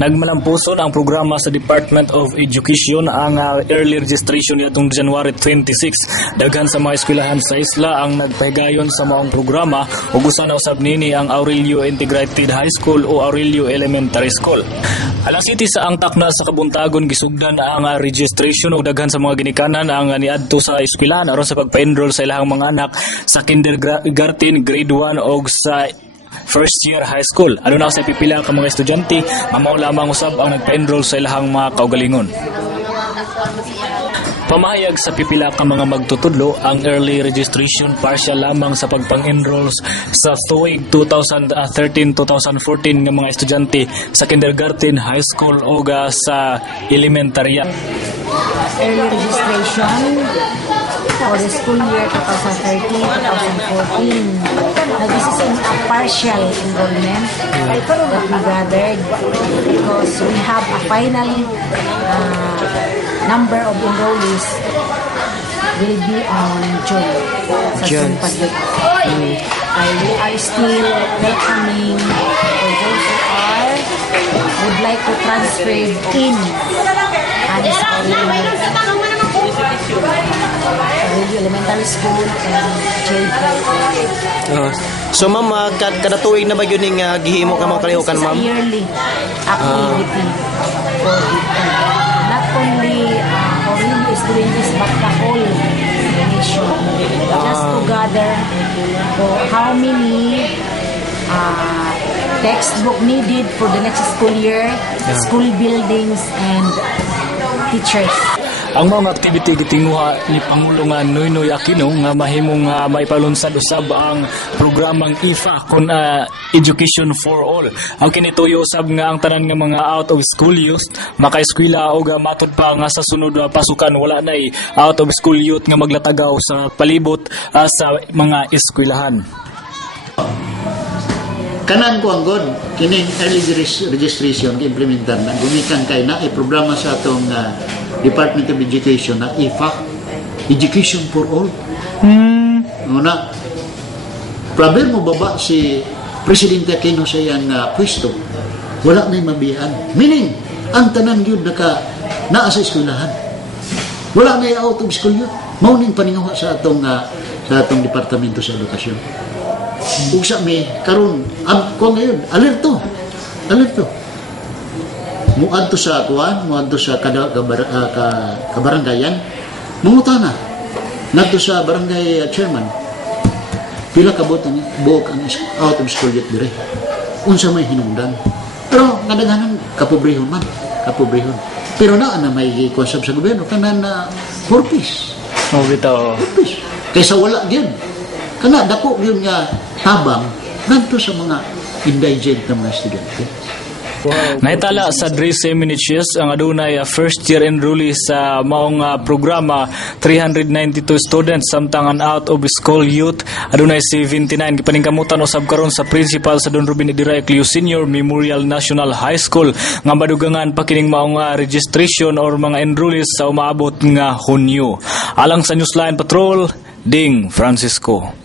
Nagmalampuson ang programa sa Department of Education ang early registration nitong January 26. Daghan sa mga eskwelahan sa isla ang nagpahigayon sa maong programa ug usa na usab nini ang Aurelio Integrated High School o Aurelio Elementary School. Alas City sa ang takna sa kabuntagon gisugdan ang registration ug daghan sa mga ginikanan ang niadto sa eskwelahan aron sa pagpa-enroll sa ilahang mga anak sa kindergarten, grade 1 ug sa first year high school. Ano na sa pipila ka mga estudyante, mamaw lamang usab ang nagpa-enroll sa ilahang mga kaugalingon. Pamayag sa pipila ka mga magtutudlo ang early registration partial lamang sa pagpang-enroll sa tuig 2013-2014 ng mga estudyante sa kindergarten, high school o sa elementarya. Early registration for the school year 2013-2014. This is a partial enrollment that we gathered because we have a final number of enrollees will be on June. We are still welcoming for those who would like to transfer in Anis Elementary School and So ma'am, kada tuig na ba yun yung gihimo ka mga kalihukan ma'am? It's a yearly activity for not only Aurelio is doing this but the whole nation just to gather for how many textbook needed for the next school year, school buildings and teachers. Ang mga activity gitinguha ni Pangulong Noynoy Aquino nga mahimong maipalunsad usab ang programang IFA kun Education for All. Ang kinituyo usab nga ang tanan nga mga out of school youth makaeskwela og matud pa nga sa sunod pasukan wala nay out of school youth nga maglatagaw sa palibot sa mga eskwelahan. Kanan ko ang god kining early registration implementar na gumikan kay na programa sa atong Department of Education na IFA, Education for All. Una, problem mo baba si Presidente Aquino sa iyang pwesto, wala na'y mabihan. Meaning, ang tanan yun naa sa eskwelahan. Wala na'y out of school yun. Mauning paningawa sa atong Departamento sa Edukasyon. Ugsa mi, karon ko ngayon, alerto. Muadto sa kuan, muadto sa kabarangayan, mangutana. Ngadto sa barangay chairman. Pila ka buok ang out of school yet dire. Unsa may hinungdan. Pero nadaghanan kapobrehon man, kapobrehon. Pero naa na may konsep sa gobyerno kanan na purpose. Oh, bitaw. Purpose. Kaysa wala gyud. Kana dako gyud nga tabang ngadto sa mga indigent na mga estudyante. Naitala sa Dre Seminicius ang adunay first year enrollee sa maong programa 392 students samtang ang out of school youth adunay 79 gipaningkamutan usab karon sa principal sa Don Rubin Edira Eclio Senior Memorial National High School nga madugangan pa kining maong registration or mga enrollees sa umaabot nga Hunyo. Alang sa Newsline Patrol, Ding Francisco.